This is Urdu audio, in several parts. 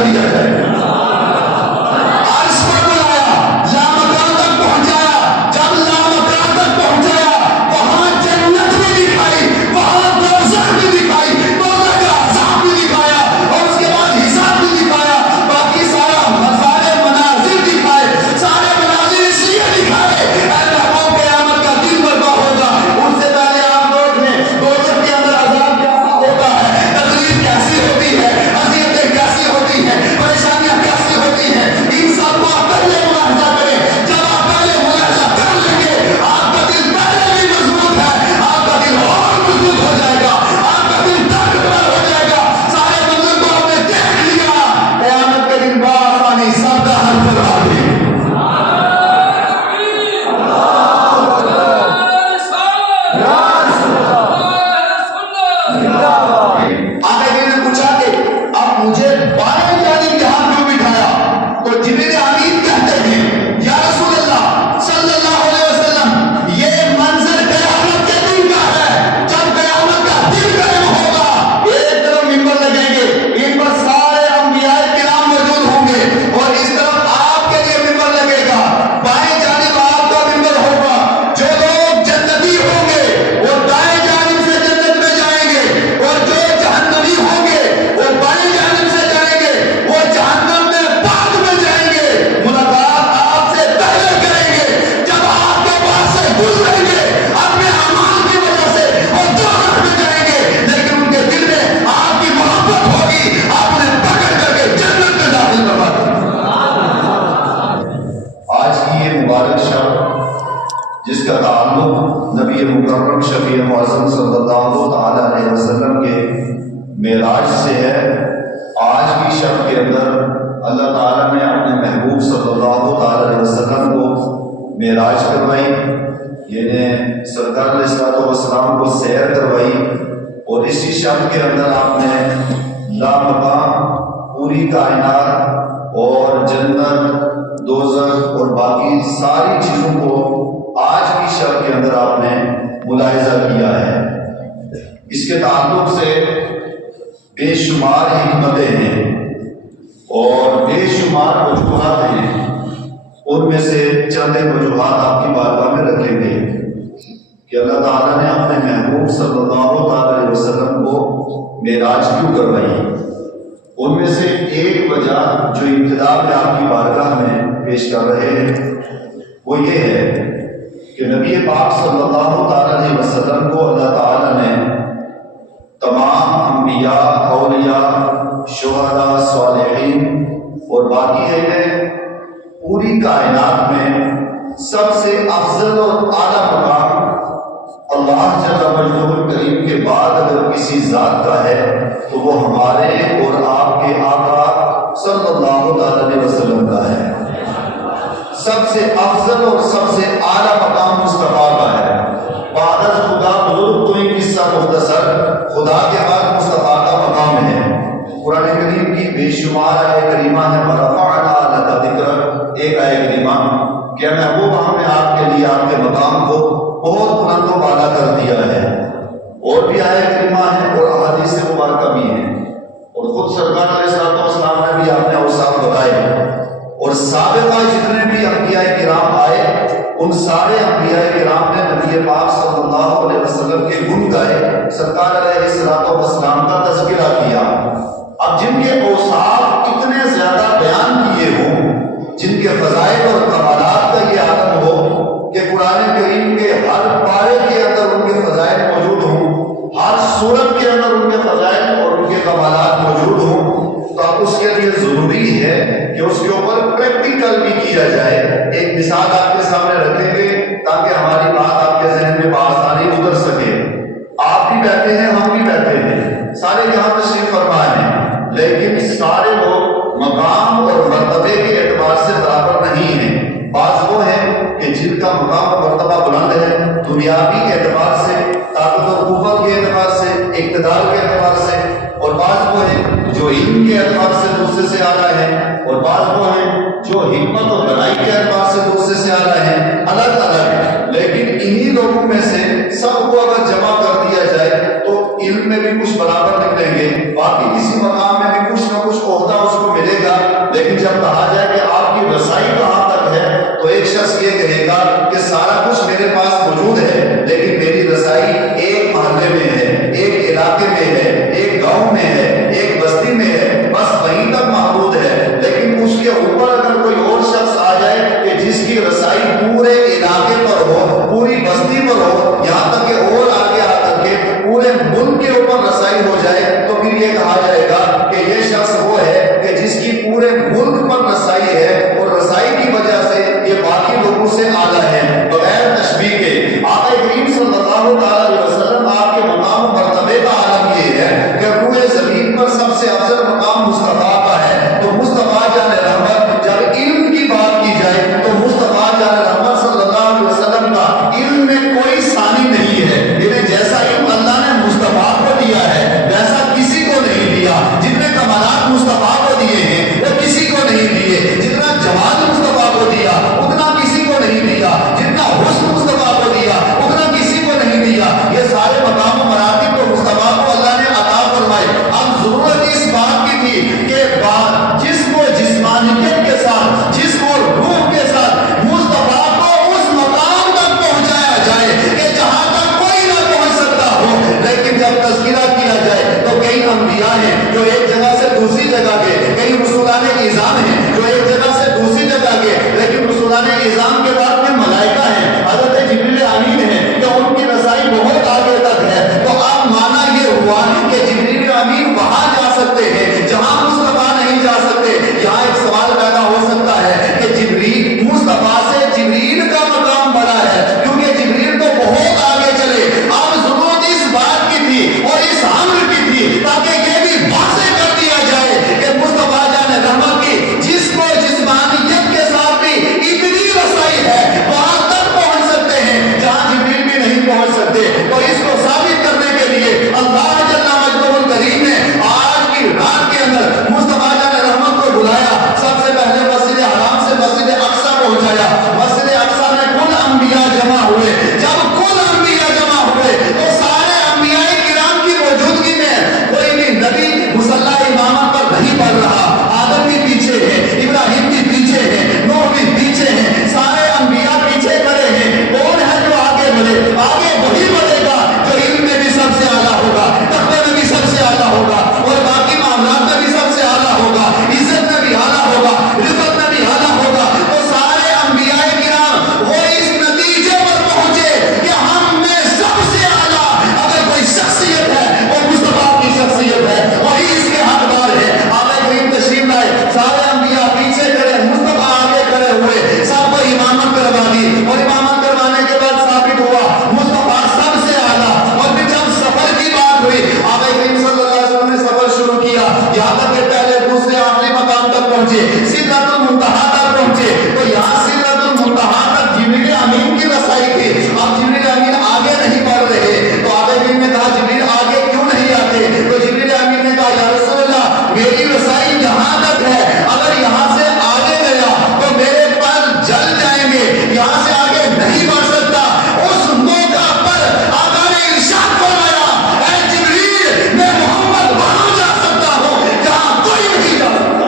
کر دیا جائے. جس کا تعلق نبی مکرم شفیع معظم صلی اللہ تعالی علیہ وسلم کے معراج سے ہے. آج کی شب کے اندر اللہ تعالیٰ نے اپنے محبوب صلی اللہ تعالی علیہ وسلم کو معراج کروائی، یعنی سرکار علیہ الصلوۃ والسلام کو سیر کروائی، اور اسی شب کے اندر آپ نے لامکان پوری کائنات اور جنت، دوزخ اور باقی ساری چیزوں کو آج کی شب کے اندر آپ نے ملاحظہ کیا ہے. اس کے تعلق سے بے شمار حکمتیں ہیں اور بے شمار وجوہات ہیں. ان میں سے چند وجوہات آپ کی بارگاہ میں رکھے گئے کہ اللہ تعالیٰ نے اپنے محبوب صلی اللہ تعالی علیہ وسلم کو معراج کیوں کروائی. ان میں سے ایک وجہ جو ابتدا میں آپ کی بارگاہ میں پیش کر رہے ہیں وہ یہ ہے کہ نبی پاک صلی اللہ تعالی علیہ وسلم کو اللہ تعالیٰ نے تمام انبیاء، اولیاء، شہداء، صالحین اور باقی ہے پوری کائنات میں سب سے افضل اور اعلیٰ مقام اللہ جل وجلہ کریم کے بعد اگر کسی ذات کا ہے تو وہ ہمارے اور آپ کے آقا صلی اللہ تعالی علیہ وسلم کا ہے. سب سے افضل اور سب سے اعلیٰ مقام مصطفیٰ کا ہے. بعد از خدا بزرگ تو ایک قصہ مختصر، خدا کے بعد مصطفیٰ کا مقام ہے. قرآن کریم کی بے شمار آیت کریمہ ہے، وَرَفَعْنَا لَكَ ذِكْرَكَ، ایک آیت کریمہ کہ محبوب ہم نے آپ کے لیے آپ کے مقام کو بہت بلند و بالا کر دیا ہے. اور بھی آیت کریمہ ہے اور احادیث مبارکہ بھی ہیں، اور خود سرکار علیہ الصلوۃ والسلام نے بھی آپ نے اوصاف بتائے. اور سابقہ جتنے بھی انبیاء کرام آئے ان سارے انبیاء کرام نے نبی پاک صلی اللہ علیہ وسلم کے گن گائے، سرکار علیہ الصلوۃ والسلام کا تذکرہ کیا. اب جن کے اوصاف اتنے زیادہ بیان کیے ہوں، جن کے فضائل اور کمالات کا یہ عالم ہو کہ قرآن کریم کے ہر پارے کے اندر ان کے فضائل موجود ہوں، ہر سورت کے اندر ان کے فضائل اور ان کے کمالات موجود ہوں، تو اب اس کے لیے ضروری ہے کہ اس کے اوپر پریکٹیکل بھی کیا جائے. ایک مثال آپ کے سامنے رکھیں گے تاکہ ہماری بات آپ کے ذہن میں بآسانی اتر سکے. آپ بھی بیٹھے ہیں، ہم بھی بیٹھے ہیں، سارے یہاں تشریف فرما ہیں، لیکن سارے لوگ مقام اور مرتبے کے اعتبار سے برابر نہیں ہیں. بعض وہ ہیں کہ جن کا مقام و مرتبہ بلند ہے دنیاوی کے اعتبار سے، طاقت و قوت کے اعتبار سے، اقتدار کے اعتبار سے، اور بعض وہ ہیں جو علم کے اعتبار سے دوسرے سے اعلیٰ ہیں، اور بعض وہ ہیں جو حکمت و دانائی کے اعتبار سے دوسرے سے اعلیٰ ہیں. الگ الگ، لیکن انہی لوگوں میں سے سب کو اگر جمع کر دیا جائے تو علم میں بھی کچھ برابر نکلیں گے، باقی کسی مقام میں بھی کچھ نہ کچھ عہدہ اس کو ملے پہنچے، سدرۃ المنتہا تک پہنچے، تو یہاں سدرۃ المنتہا تک جبریل امین کی رسائی تھی۔ اب جبریل امین آگے نہیں بڑھ رہے، تو آگے نے کہا جبریل آگے کیوں نہیں آتے؟ تو جبریل امین نے کہا یا رسول اللہ میری رسائی یہاں تک ہے، اگر یہاں سے آگے گیا تو میرے پر جل جائیں گے، یہاں سے آگے نہیں بڑھ سکتا۔ اس موقع پر آقا نے ارشاد فرمایا اے جبریل میں محمد وہاں جا سکتا ہوں جہاں کوئی نہیں جا سکتا۔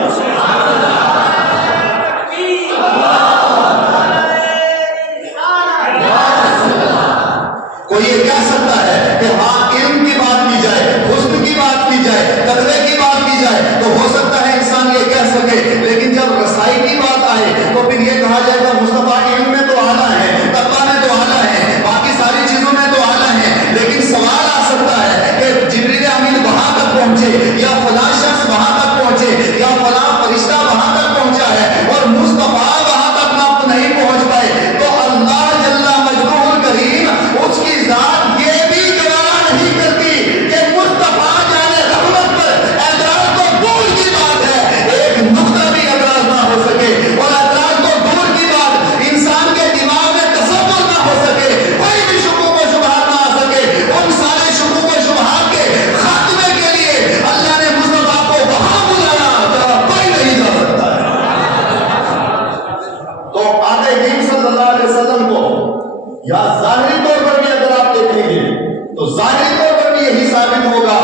کوئی یہ کہہ سکتا ہے کہ ہاں علم کی بات کی جائے، حسن کی بات کی جائے، تقوی کی بات کی جائے تو ہو سکتا ہے انسان یہ کہہ سکے، لیکن جب رسائی کی بات آئے تو پھر یہ کہا جائے گا مصطفیٰ علم میں تو اعلیٰ ہے، تقوی میں تو اعلیٰ ہے، باقی ساری چیزوں میں تو اعلیٰ ہے، لیکن سوال آ سکتا ہے کہ جبریل امین وہاں تک پہنچے یا فلاں شخص وہاں تک پہنچے یا فلاں فرشتہ وہاں تک پہنچا ہے اور مصطفیٰ وہاں تک نہیں پہنچ پائے، تو اللہ جل مجدہ الکریم اس کی ذات یہ بھی گوارا نہیں کرتی کہ مصطفیٰ جانے رحمت پر اعتراض تو دور کی بات ہے، ایک نقطہ بھی اعتراض نہ ہو سکے، اور اعتراض تو دور کی بات انسان کے دماغ میں تصور نہ ہو سکے، کوئی بھی شکوک و شبہات نہ آ سکے، ان سارے شکوک و شبہات کے خاتمے کے لیے اللہ نے مصطفیٰ کو وہاں بلایا جہاں کوئی نہیں جا سکتا ہے۔ تو آقا کریم صلی اللہ علیہ وسلم کو یا ظاہری طور پر بھی اگر آپ دیکھیں گے تو ظاہری طور پر بھی یہی ثابت ہوگا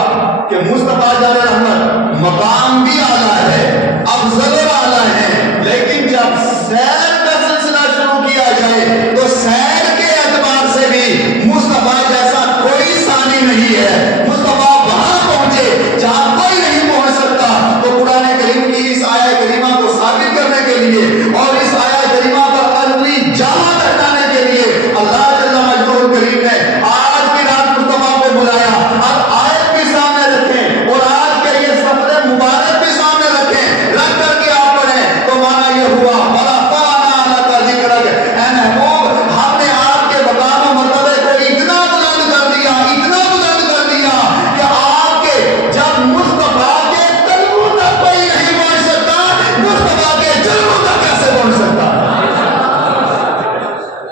کہ مصطفیٰ جان رحمت مقام بھی اعلیٰ ہے، افضل اور اعلیٰ ہے، لیکن جب سیر کا سلسلہ شروع کیا جائے تو سیر کے اعتبار سے بھی مصطفیٰ جیسا کوئی ثانی نہیں ہے۔ مصطفیٰ وہاں پہنچے جہاں کوئی نہیں پہنچ سکتا، تو قرآن کریم کی اس آیہ کریمہ کو ثابت کرنے کے لیے اور اس آیہ کریمہ پر عقلی جامع ہٹانے کے لیے اللہ جل مجدہ الکریم نے آج کی رات مصطفیٰ کو بلایا۔ اب آیت بھی سامنے رکھیں اور آج کے یہ سفر مبارک بھی سامنے رکھیں، رکھ کر کے آپ پڑھیں تو معنی یہ ہوا وَرَفَعْنَا لَكَ ذِكْرَكَ، اے محبوب ہم نے آپ کے مقام و مرتبے کو اتنا بلند کر دیا، اتنا بلند کر دیا کہ آپ کے جب مصطفیٰ کے قلبوں تک کوئی نہیں پہنچ سکتا، مصطفیٰ کے جلووں تک کیسے پہنچ سکتا؟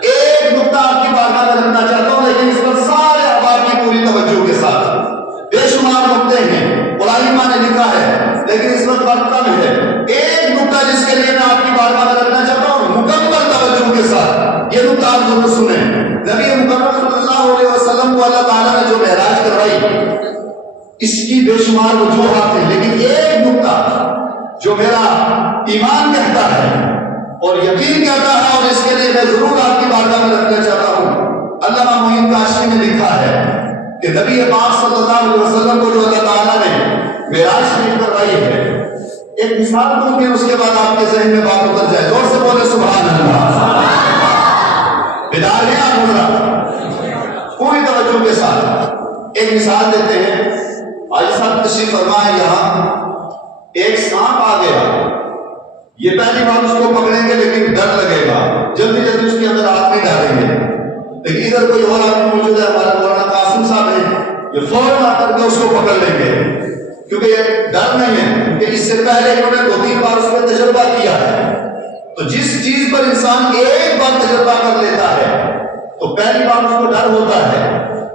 ایک نقطہ آپ کی بارگاہ میں رکھنا چاہتا ہوں، لیکن اس پر سارے احباب کی پوری توجہ کے ساتھ، بے شمار نقطے ہیں علماء نے لکھا ہے لیکن اس وقت وقت کم ہے، ایک نقطہ جس کے لیے میں آپ کی بارگاہ میں رکھنا چاہتا ہوں مکمل توجہ کے ساتھ، یہ نقطہ آپ ضرور سنیں۔ نبی مکرم صلی اللہ علیہ وسلم کو اللہ تعالیٰ نے جو معراج کروائی اس کی بے شمار وجوہات ہیں، لیکن ایک نقطہ جو میرا ایمان کہتا ہے اور یقین کہتا ہے اور اس کے لیے میں ضرور آپ کی بارگاہ میں رکھنا چاہتا ہوں، علامہ معین کاشفی نے لکھا ہے کہ نبی پاک صلی اللہ علیہ وسلم کو جو اللہ تعالیٰ نے معراج شریف کروائی ہے، ایک مثال دوں کہ اس کے بعد آپ کے ذہن میں بات اتر جائے، زور سے بولے سبحان اللہ، بیدار ہیں آپ حضرات؟ پوری توجہ کے ساتھ ایک مثال دیتے ہیں۔ آج صاحب تشریف فرما ہے یہاں، ایک سانپ آ گیا، یہ پہلی بار اس کو پکڑیں گے لیکن ڈر لگے گا، جلدی جلدی اس کے اندر ہاتھ نہیں ڈالیں گے، لیکن ادھر کوئی اور آدمی موجود ہے، ہمارے مولانا قاسم صاحب ہیں، یہ فوراً آ کر کے اس کو پکڑ لیں گے، کیونکہ یہ ڈر نہیں ہے کہ اس سے پہلے انہوں نے 2-3 بار اس میں تجربہ کیا ہے۔ تو جس چیز پر انسان ایک بار تجربہ کر لیتا ہے تو پہلی بار اس کو ڈر ہوتا ہے،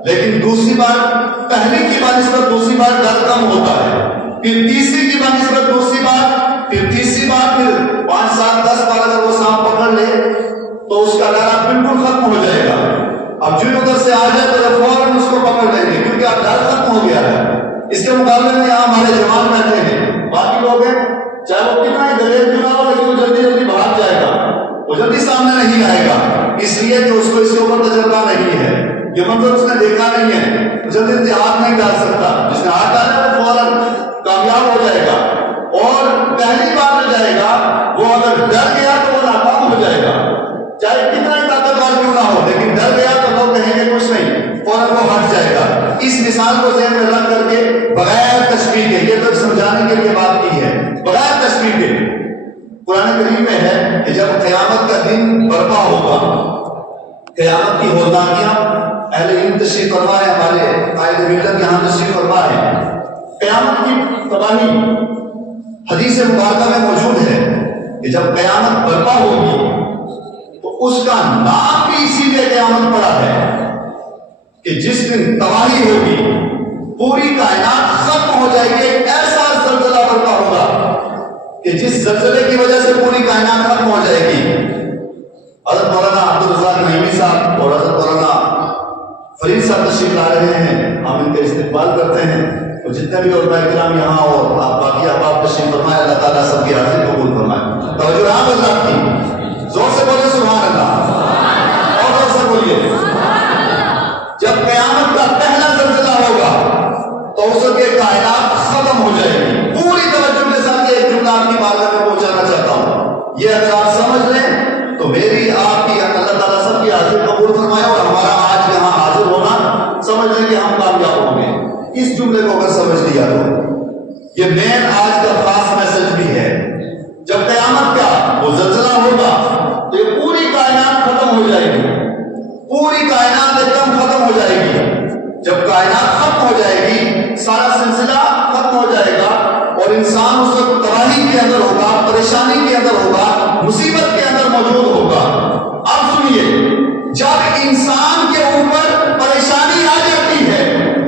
لیکن دوسری بار پہلی کی بنسبت دوسری بار ڈر کم ہوتا ہے، پھر تیسری کی بنسبت دوسری بار، پھر تیسری بار، پھر 5 7 10 بار اگر وہ سانپ پکڑ لے تو اس کا ڈر بالکل ختم ہو جائے گا۔ اب جو ادھر سے آ جائے تو فوراً اس کو پکڑ لیں گے کیونکہ اب ڈر ختم ہو گیا ہے۔ اس کے مقابلے میں یہاں ہمارے جوان بیٹھے ہیں، باقی لوگ ہیں چاہے وہ کتنا ہی دلیر کیوں نہ ہو لیکن وہ جلدی جلدی بھاگ جائے گا، وہ جلدی سامنے نہیں آئے گا، اس لیے کہ اس کو اس کے اوپر تجربہ نہیں ہے، یہ منظر اس نے دیکھا نہیں ہے، جلدی جلدی ہاتھ نہیں ڈال سکتا، جس نے ہاتھ ڈالا وہ فوراً کامیاب ہو جائے گا، اور پہلی بار جو جائے گا وہ اگر ڈر گیا تو وہ ناکام ہو جائے گا، چاہے کتنا ہی طاقتور کیوں نہ ہو، لیکن ڈر گیا تو لوگ کہیں گے کچھ نہیں، فوراً وہ ہٹ جائے گا۔ اس مثال کو ذہن میں رکھ کر کے بغیر تشبیہ کے، یہ تو سمجھانے کے لیے بات کی ہے، بغیر تشبیہ کے قرآن کریم میں ہے کہ جب قیامت کا دن برپا ہوگا، قیامت کی ہولناکیاں اہل علم تشریف فرما ہے، ہمارے قائد ملت یہاں تشریف فرما ہے، قیامت کی تباہی حدیث مبارکہ میں موجود ہے کہ جب قیامت برپا ہوگی تو اس کا نام بھی اسی لیے قیامت پڑا ہے کہ جس دن تباہی ہوگی، پوری کائنات ختم ہو جائے گی، ایک ایسا زلزلہ برپا ہوگا کہ جس زلزلے کی وجہ سے پوری کائنات ختم ہو جائے گی۔ حضرت مولانا عبدالرزاق نعیمی صاحب اور حضرت مولانا فرید صاحب تشریف لا رہے ہیں، ہم ان کا استقبال کرتے ہیں، اور جتنے بھی علماء کرام یہاں اور آپ باقی احباب تشریف فرمائے، اللہ تعالیٰ سب کی حاضری قبول فرمائے۔ توجہ آپ حضرات کی، زور سے بولے سبحان اللہ، اور زور سے بولیے۔ جب قیامت کا پہلا زلزلہ ہوگا تو اس کے کائنات ختم ہو جائے گی۔ پوری توجہ کے ساتھ ایک جملہ آپ کی بات میں پہنچانا چاہتا ہوں، یہ اگر آپ سمجھ لیں تو میری آپ کی اللہ تعالیٰ سب کی حاضری قبول فرمائے، اور ہمارا آج یہاں حاضر ہونا سمجھ لیں کہ ہم کامیاب ہوں گے۔ اس جملے کو اگر سمجھ لیا تو یہ مین آج کا خاص میسج بھی ہے۔ جب قیامت کا وہ زلزلہ ہوگا تو یہ پوری کائنات ختم ہو جائے گی، پوری کائنات ایک دم ختم ہو جائے گی۔ جب کائنات ختم ہو جائے گی، سارا سلسلہ ختم ہو جائے گا، اور انسان اس وقت تباہی کے اندر ہوگا، پریشانی کے اندر ہوگا، مصیبت کے اندر موجود ہوگا۔ اب سنیے، جب انسان کے اوپر پریشانی آ جاتی ہے،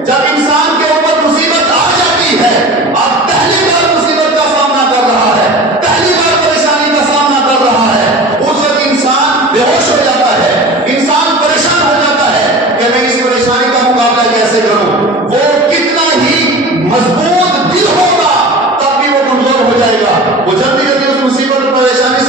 جب انسان کے اوپر مصیبت آ جاتی ہے، اب پہلی بار مصیبت کا سامنا کر رہا ہے، پہلی بار پریشانی کا سامنا کر رہا ہے، اس وقت انسان بے ہوش ہو جاتا ہے، انسان پریشان ہو جاتا ہے کہ میں اس پریشانی کا مقابلہ کیسے کروں۔ وہ کتنا ہی مضبوط دل ہوگا تب بھی وہ کمزور ہو جائے گا، وہ جلدی جلدی اس مصیبت اور پریشانی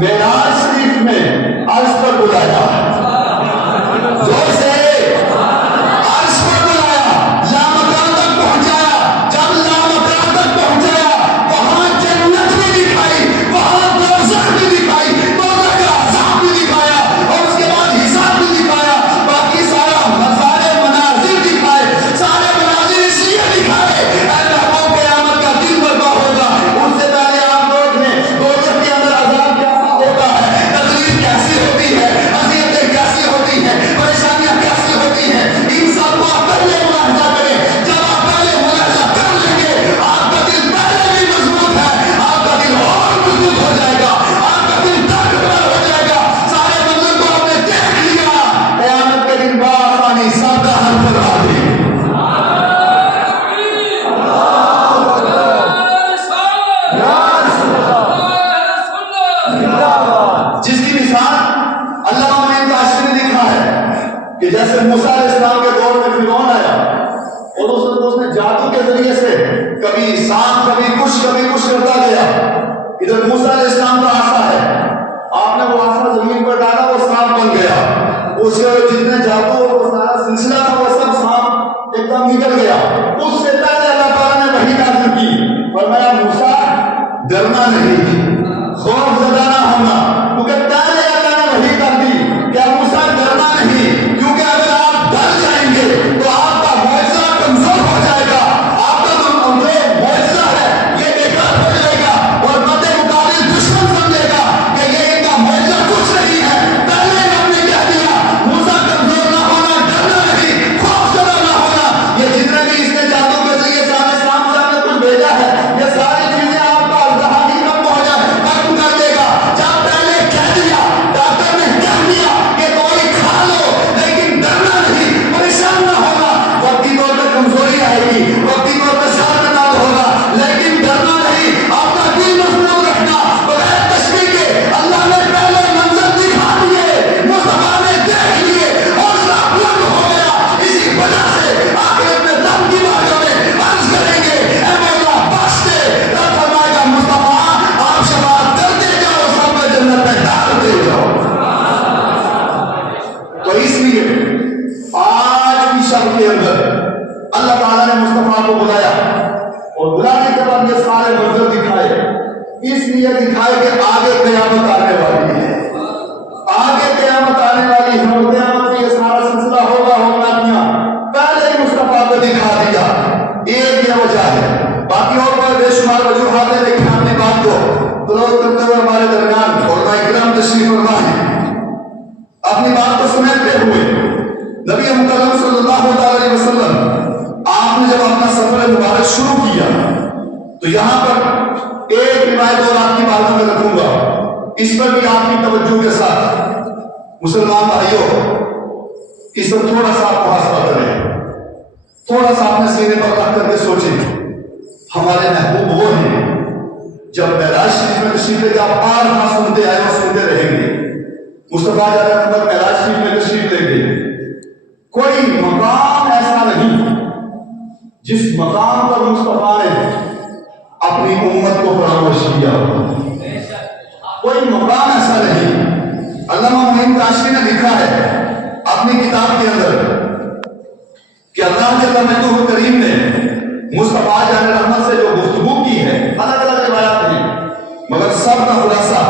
معراج شریف میں عرش پر بلایا، زور سے عرش پر بلایا، لامکان تک پہنچایا۔ جب لامکان تک پہنچایا وہاں جنت بھی دکھائی، وہاں دوزخ بھی دکھائی، دوزخ کا عذاب بھی دکھایا، اور اس کے بعد حساب بھی دکھایا، باقی سارے مناظر دکھائے، سارے مناظر اس لیے دکھائے اللہ کو قیامت کا دن برپا ہوگا۔ اس سے پہلے آپ لوگ نے دوزخ کے اندر عذاب کیسا ہوتا ہے، تکلیف کیسی ہوتی ہے، اذیتیں کیسی ہوتی ہیں، پریشانیاں کیسی ہوتی ہیں، ان سب کو آپ پہلے ملاحظہ کریں۔ جب آپ پہلے ملاحظہ کر لیں گے آپ کا دل پہلے بھی مضبوط ہے، آپ کا دل اور مضبوط ہو جائے گا، آپ کا دل طاقتور ہو جائے گا۔ سارے منظر کو آپ نے دیکھ لیا، قیامت کے دن بآسانی سب کا حل کروا دیں۔ جس کی مثال علامہ معین کاشفی نے لکھا ہے کہ جیسے موسیٰ علیہ السلام کے دور میں فرعون آیا اور اس نے جادو کے ذریعے سے کبھی سانپ کبھی کچھ کرتا گیا۔ ادھر موسیٰ علیہ السلام کا عصا ہے، آپ نے وہ عصا زمین پر ڈالا وہ سانپ بن گیا، اس سے جتنے جادو اور وہ سارا سلسلہ تھا وہ سب سانپ ایک دم نکل گیا۔ اس سے پہلے اللہ تعالیٰ نے وحی نازل کی، فرمایا موسیٰ ڈرنا نہیں، خوف زدہ نہ ہونا، کیونکہ پہلے اللہ نے وحی کر دی کہ موسیٰ ڈرنا نہیں، کیونکہ اگر آپ ڈر جائیں گے تو آپ کا معجزہ کمزور ہو جائے گا، آپ کا جو معجزہ ہے یہ بیکار ہو جائے گا، اور مد مقابل دشمن سمجھے گا کہ یہ ان کا معجزہ کچھ نہیں ہے۔ پہلے ہم نے کہہ دیا موسیٰ کمزور نہ ہونا، ڈرنا نہیں، خوف زدہ نہ ہونا۔ یہ جتنے بھی اس نے جادو کے ذریعے سے اسلام سے ہم نے کچھ بھیجا ہے، یہ ساری چیزیں آپ کا ذہنی ختم ہو جائے ختم کر دے گا۔ جب پہلے کہہ دیا، ڈاکٹر نے کہہ دیا کہ دوائی کھا لو لیکن ڈرنا نہیں، پریشان نہ ہونا، وقتی طور پہ کمزوری آئے گی، وقتی طور پہ سر میں درد ہوگا، لیکن ڈرنا نہیں، اپنا دل مضبوط رکھنا بغیر تشویش کے۔ اللہ نے پہلے منظر دکھا دیے، مصطفیٰ نے دیکھ لیے، حوصلہ بلند ہو گیا۔ اسی وجہ سے آخرت میں رب کی بارگاہ میں عرض کریں گے اے مولا بخش دے، رب فرمائے گا مصطفیٰ آپ شفاعت کرتے جاؤ، سب میں جنت میں ڈالتے جاؤ۔ تو اس لیے آج کی شب کے اندر اللہ تعالیٰ نے مصطفیٰ کو بلایا اور بلانے کے بعد یہ سارے منظر دکھائے، اس لیے دکھائے کہ آگے قیامت آنے والی ہے، آگے قیامت آنے والی ہے، اور قیامت میں یہ سارا سلسلہ ہوگا کیا پہلے ہی مصطفیٰ کو دکھا دیا۔ ایک یہ وجہ ہے، باقی اور کوئی بے شمار وجوہات ہیں، لیکن اپنی بات کو کلوز کرتے ہوئے ہمارے درمیان علماء کرام تشریف فرما ہے، اپنی بات کو سمیٹتے ہوئے نبی مکرم صلی اللہ علیہ وسلم آپ نے جب اپنا سفر مبارک شروع کیا تو یہاں پر ایک روایت اور آپ کی باتوں میں رکھوں گا، اس پر بھی آپ کی توجہ کے ساتھ مسلمان بھائیوں اس پر تھوڑا سا آپ محاسبہ کریں، تھوڑا سا اپنے سینے پر رکھ کر کے سوچیں۔ ہمارے محبوب وہ ہیں جب معراج شریف میں تشریف لے جا بار بار سنتے آئے اور سنتے رہیں گے، مصطفیٰ جانے پر معراج شریف میں تشریف لے گئے، کوئی مقام ایسا نہیں جس مقام پر مصطفیٰ نے اپنی امت کو فراموش کیا ہو، کوئی مقام ایسا نہیں۔ علامہ معین کاشفی نے لکھا ہے اپنی کتاب کے اندر کہ اللہ جل مجدہ کریم نے مصطفیٰ جان رحمت سے جو گفتگو کی ہے، الگ الگ روایات ہیں مگر سب کا خلاصہ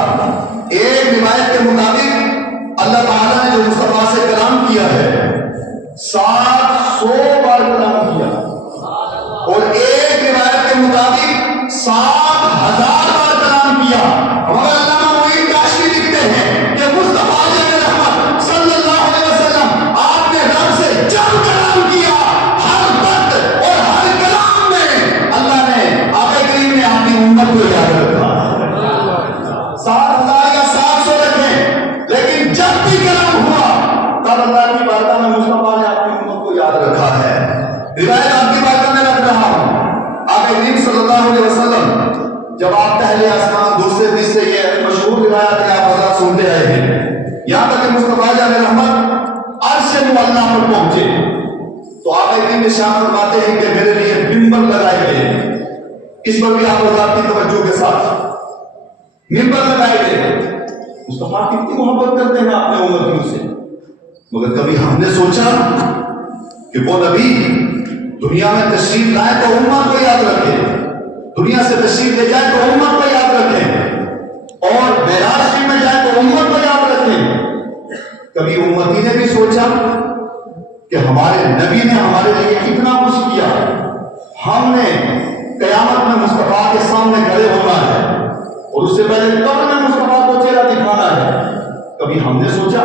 ایک روایت کے مطابق اللہ تعالیٰ نے جو مصطفیٰ سے کلام کیا ہے 700 بار کلام کیا، اور ایک روایت کے مطابق 7,000 بار کلام کیا۔ مگر علامہ معین کاشفی لکھتے ہیں کہ مصطفیٰ جان رحمت صلی اللہ علیہ وسلم آپ نے رب سے جب کلام کیا، ہر وقت اور ہر کلام میں اللہ نے آقا کریم نے اپنی امت کو یاد رکھا۔ 7,000 یا 700 رکھیں، لیکن جب بھی کلام ہوا تب اللہ کی بارگاہ میں مصطفیٰ نے اپنی امت کو یاد رکھا ہے۔ روایت آپ کی بارگاہ میں رکھ رہا ہوں، آقا کریم صلی اللہ علیہ وسلم جب آپ پہلے آسمان دوسرے تیسرے یہ مشہور روایات ہیں آپ حضرات سنتے آئے ہیں، یہاں تک کہ مصطفیٰ جان رحمت عرش معلیٰ پر پہنچے تو آقا کریم ارشاد فرماتے ہیں کہ میرے لیے منبر لگائے گئے، اس پر بھی آپ حضرات کی توجہ کے ساتھ منبر لگائے گئے، مصطفیٰ کتنی محبت کرتے ہیں اپنے امتیوں سے، مگر کبھی ہم نے سوچا کہ وہ نبی دنیا میں تشریف لائے تو امت کو یاد رکھے، دنیا سے تشریف لے جائے تو امت کو یاد رکھیں، اور معراج شریف میں جائے تو امت کو یاد رکھیں۔ کبھی امتی نے بھی سوچا کہ ہمارے نبی نے ہمارے لیے کتنا کچھ کیا، ہم نے قیامت میں مصطفیٰ کے سامنے کھڑے ہونا ہے اور اس سے پہلے قبر میں مصطفیٰ کو چہرہ دکھانا ہے۔ کبھی ہم نے سوچا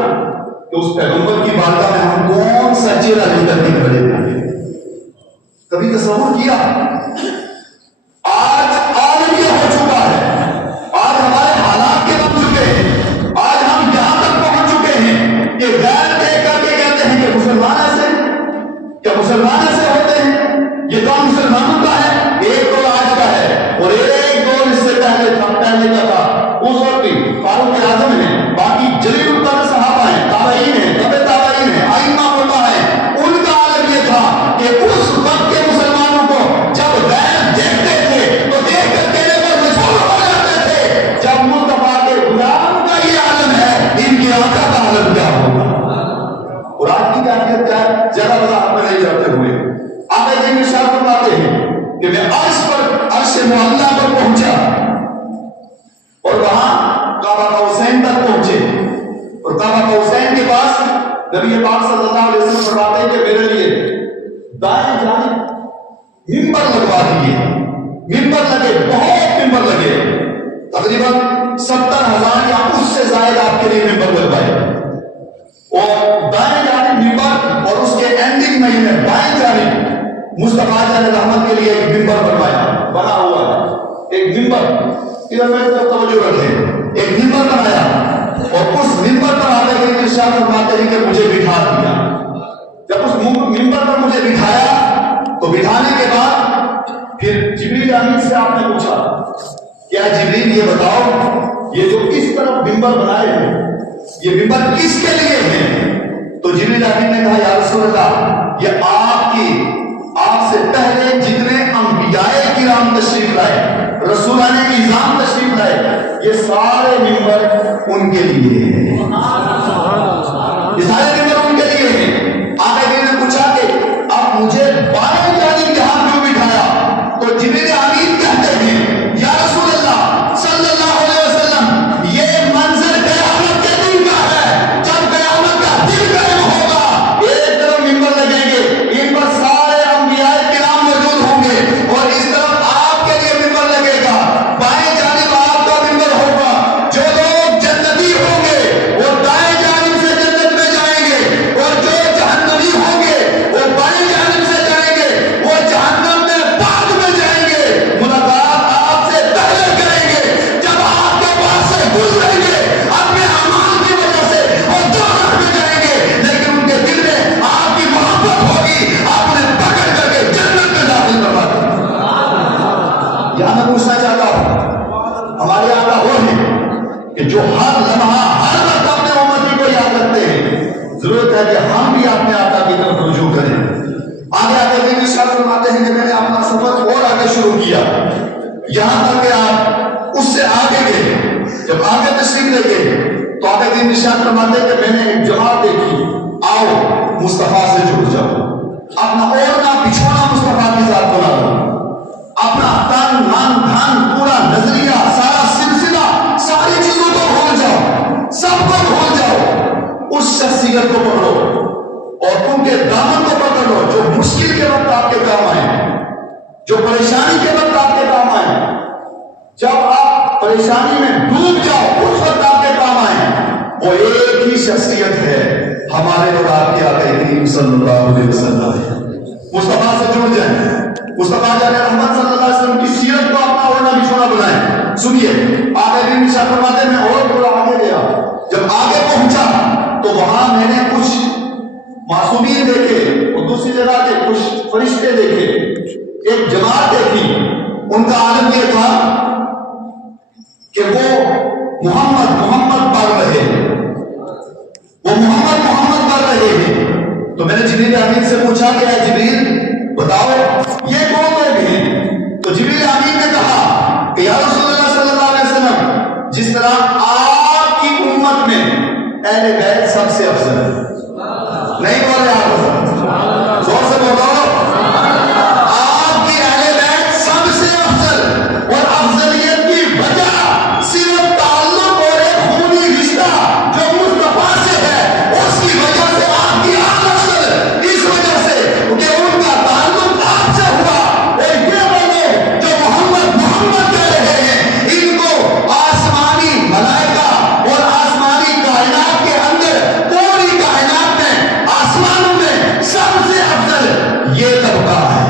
کہ اس پیغمبر کی بارگاہ میں ہم کون سا چہرہ لے کر کے کھڑے ہوں گے؟ کبھی تصور کیا؟ آج عالم یہ ہو چکا ہے، آج ہمارے حالات کے بن چکے ہیں، آج ہم یہاں تک پہنچ چکے ہیں کہ غیر دیکھ کر کے کہتے ہیں کہ مسلمان ایسے، کیا مسلمان ایسے ہوتے ہیں؟ یہ کام مسلمانوں کا ہے، ایک دور آج کا ہے اور ایک دور اس سے پہلے کا تھا۔ اس وقت بھی فاروق اعظم ہیں، باقی جلیل القدر صحابہ ہیں، تابعین ہیں، تبع تابعین ہیں، ائمہ علماء ہیں، ان کا عالم یہ تھا کہ اس وقت کے مسلمانوں کو جب غیر دیکھتے تھے تو دیکھ کر کہنے پر مجبور ہو جاتے تھے، جب مصطفیٰ کے غلام کا یہ عالم ہے، ان کی آقا کا عالم کیا ہوگا؟ اور آج کی کیفیت کیا ہے؟ زیادہ وضاحت میں نہیں جاتے ہوئے آقا جی ارشاد فرماتے ہیں کہ میں عرش معلیٰ پر پہنچا اور وہاں کعبہ حسین تک پہنچے، اور کعبہ حسین کے پاس نبی پاک صلی اللہ علیہ وسلم فرماتے ہیں کہ میرے لیے دائیں جانب ممبر لگوا دیے۔ ممبر لگے، بہت ممبر لگے، تقریباً 70,000 یا اس سے زائد آپ کے لیے ممبر لگوائے، اور دائیں جانب ممبر اور اس کے اینڈنگ میں ہے بائیں جانب مصطفیٰ علیہ رحمت کے لیے ایک ممبر بنا ہوا ہے، ایک ممبر، ادھر میرے طرف توجہ رکھیں، ایک ممبر بنایا اور اس ممبر پر آتے ہوئے ارشاد فرماتے ہیں کہ مجھے بٹھا دیا۔ جب اس ممبر پر مجھے بٹھایا تو بٹھانے کے بعد پھر جبریل امین سے آپ نے پوچھا کیا جبریل یہ بتاؤ یہ جو اس طرف ممبر بنائے ہیں یہ ممبر کس کے لیے ہیں؟ تو جبریل امین نے کہا یا رسول اللہ یہ آپ سے پہلے جتنے انبیاء کرام تشریف لائے، رسولان نظام تشریف لائے، یہ سارے ممبر ان کے لیے ہیں، یہ سارے ممبر ان کے لیے ہیں۔ آقا جی نے پوچھا کہ اب مجھے بائیں جانب یہاں کیوں بٹھایا؟ تو جبریل امین کہتے ہیں یا رسول اللہ صلی اللہ علیہ وسلم یہ منظر قیامت کے دن کا ہے، جب قیامت کا دن قائم ہوگا، ایک طرف ممبر لگیں گے، ان پر سارے انبیاء کرام موجود ہوں گے، اور اس طرف آپ کے لیے ممبر لگے گا، بائیں جانب آپ کا ممبر ہوگا، جو لوگ جنتی ہوں گے وہ دائیں جانب سے جنت میں جائیں گے، اور جو جہنمی ہوں گے وہ بائیں جانب سے جائیں گے، وہ جہنم میں بعد میں جائیں گے، ملاقات آپ سے پہلے کریں گے، جب آپ کے پاس سے گزریں گے اپنے اعمال کی وجہ سے وہ دوزخ میں جائیں گے، لیکن ان کے دل میں آپ کی محبت ہوگی، آپ انہیں پکڑ کر کے جنت میں داخل کروا دیں۔ یہاں میں پوچھنا چاہتا ہوں ہمارے آقا وہ ہیں کہ جو ہر لمحہ ہر وقت اپنے امتی کو یاد رکھتے ہیں، ضرورت ہے کہ ہم بھی اپنے آقا کی طرف رجوع کریں۔ آگے آگے دین ارشاد فرماتے ہیں کہ میں نے اپنا سفر اور آگے شروع کیا، یہاں تک کہ آپ اس سے آگے گئے، جب آگے تشریف لے گئے تو آگے دین ارشاد فرماتے ہیں کہ میں نے ایک جماعت دیکھی، آؤ مصطفیٰ سے جڑ جاؤ، اپنا اوڑھنا بچھونا مصطفیٰ کی ذات بنا لو، اپنا تن من دھن پورا نظریہ سارا سلسلہ ساری چیزوں کو بھول جاؤ، سب کو بھول جاؤ، اس شخصیت کو پکڑو اور ان کے دامن کو پکڑ لو جو مشکل کے وقت آپ کے کام آئے، جو پریشانی کے وقت آپ کے کام آئے، جب آپ پریشانی میں ڈوب جاؤ اس وقت آپ کے کام آئے۔ وہ ایک ہی شخصیت ہے ہمارے اور آپ کے آقا کریم صلی اللہ علیہ وسلم۔ مصطفیٰ سے جڑ جائیں، مصطفیٰ علیہ رحمت صلی اللہ علیہ وسلم کی سیرت کو اپنا اوڑھنا بچھونا بنائیں۔ سنیے آقا کریم ارشاد فرماتے ہیں میں اور تھوڑا آگے گیا، جب آگے پہنچا تو وہاں میں نے کچھ معصومین دیکھے اور دوسری جگہ کے کچھ فرشتے دیکھے، ایک جماعت دیکھی، ان کا عالم یہ تھا کہ وہ محمد پڑھ رہے ہیں، وہ محمد پڑھ رہے ہیں۔ تو میں نے جبریل امین سے پوچھا کہ اے جبریل بتاؤ یہ کون لوگ ہیں؟ تو جبریل امین نے کہا کہ یا رسول اللہ صلی اللہ علیہ وسلم جس طرح آپ کی امت اہل بیت سب سے افضل ہے. نہیں بولے آپ؟ زور سے بولو. آپ کی اہل بیت سب سے افضل، اور افضلیت کی وجہ صرف تعلق اور ایک خونی رشتہ جو مصطفیٰ سے ہے اس کی وجہ سے آپ کی آل افضل. اس وجہ سے کہ ان کا تعلق آپ سے ہوا. اور یہ بندے جو محمد محمد کہہ رہے ہیں، ان کو آسمانی ملائکہ اور آسمانی کائنات کے اندر پوری کائنات میں آسمانوں میں سب سے افضل یہ طبقہ ہے.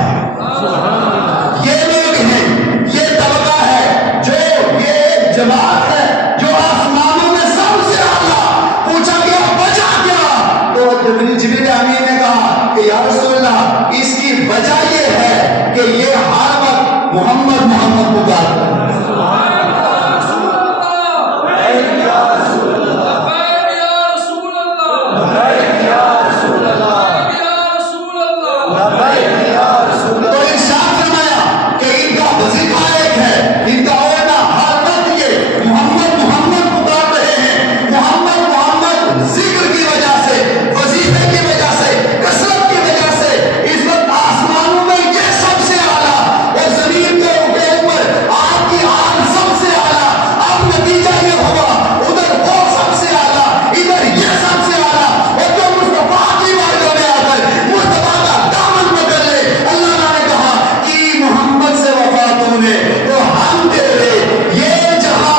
یہ لوگ ہیں، یہ طبقہ ہے، جو یہ جماعت ہے جو آسمانوں میں سب سے اعلیٰ. پوچھا گیا وجہ کیا؟ تو جبریل امین نے کہا کہ یا رسول اللہ اس کی وجہ یہ ہے کہ یہ ہر وقت محمد محمد پکارتا ہے. تو ارشاد فرمایا کہ ان کا وظیفہ ایک ہے، ان کا اونا ہر وقت یہ محمد محمد پکار رہے ہیں. محمد محمد ذکر کی وجہ سے، وظیفے کی وجہ سے، کثرت کی وجہ سے اس وقت آسمانوں میں یہ سب سے اعلیٰ اور زمین کے اوپر آپ کی آل سب سے اعلیٰ. اب نتیجہ یہ ہوا ادھر وہ سب سے اعلیٰ، ادھر یہ سب سے اعلیٰ. اور جو مصطفیٰ کی بارگاہ میں آ کر مصطفیٰ کا دامن پکڑ لے، اللہ نے کہا کہ محمد سے وفا تم نے تو ہم تیرے یہ جہاں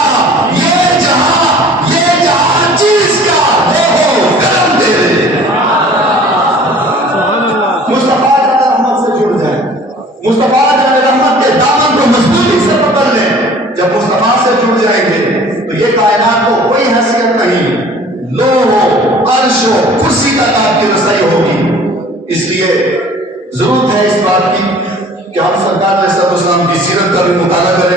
چیز کا ہو کرم تیرے. مصطفیٰ جب رحمت سے جڑ جائیں، مصطفیٰ جب رحمت کے دامن کو مضبوطی سے پکڑ لیں، جب مصطفیٰ سے جڑ جائیں گے تو یہ کائنات کو کوئی حیثیت نہیں، لوح ہو، عرش ہو، کرسی تک آپ کی رسائی ہوگی. اس لیے ضرورت ہے اس بات کی کہ ہم سرکار علیہ السلام کی سیرت کا بھی مطالعہ کریں.